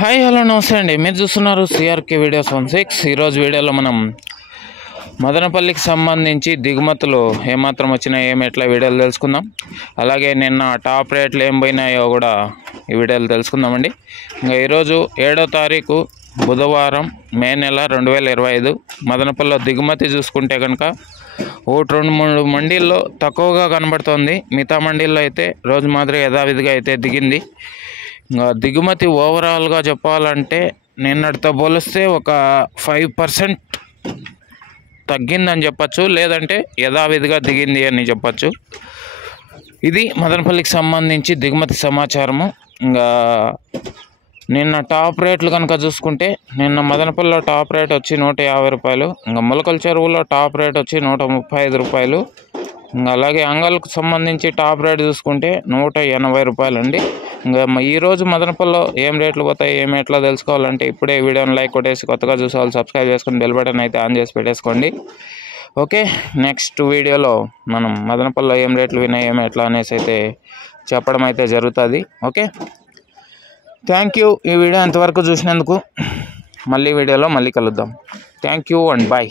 Hi hello నమస్తే అండి. మీరు చూస్తున్నారు సిఆర్కే వీడియోస్ 16. ఈరోజు వీడియోలో మనం మదనపల్లికి సంబంధించి దిగుమతులు ఏమాత్రం వచ్చినాయో ఎట్లా వీడియోలు తెలుసుకుందాం. అలాగే నిన్న టాప్ రేట్లు ఏం పోయినాయో కూడా ఈ వీడియోలు తెలుసుకుందామండి. ఇంకా ఈరోజు 7వ తారీఖు బుధవారం మే నెల 2025 మదనపల్లిలో దిగుమతి చూసుకుంటే కనుక 2-3 మండీల్లో తక్కువగా కనబడుతోంది. మిగతా మండీల్లో అయితే రోజు మాదిరి యథావిధిగా అయితే దిగింది. దిగుమతి ఓవరాల్గా చెప్పాలంటే నిన్నటితో పోలిస్తే ఒక 5% తగ్గిందని చెప్పచ్చు, లేదంటే యథావిధిగా దిగింది అని చెప్పచ్చు. ఇది మదనపల్లికి సంబంధించి దిగుమతి సమాచారము. ఇంకా నిన్న టాప్ రేట్లు కనుక చూసుకుంటే నిన్న మదనపల్లిలో టాప్ రేట్ వచ్చి 150 రూపాయలు, ఇంకా మొలకల చెరువులో టాప్ రేట్ వచ్చి 135 రూపాయలు, ఇంకా అలాగే అంగల్కు సంబంధించి టాప్ రేట్ చూసుకుంటే 180 రూపాయలు అండి. ఇంకా ఈరోజు మదనపల్లిలో ఏం రేట్లు పోతాయి ఎట్లా తెలుసుకోవాలంటే ఇప్పుడే వీడియోని లైక్ కొట్టేసి కొత్తగా చూసేవాళ్ళు సబ్స్క్రైబ్ చేసుకుని బెల్ బటన్ అయితే ఆన్ చేసి పెట్టేసుకోండి. ఓకే, నెక్స్ట్ వీడియోలో మనం మదనపల్లిలో ఏం రేట్లు విన్నాయి ఎట్లా అనేసి అయితే చెప్పడం అయితే జరుగుతుంది. Okay, thank you. ఈ వీడియో ఎంతవరకు చూసినందుకు. మళ్ళీ వీడియోలో మళ్ళీ కలుద్దాం. Thank you and bye.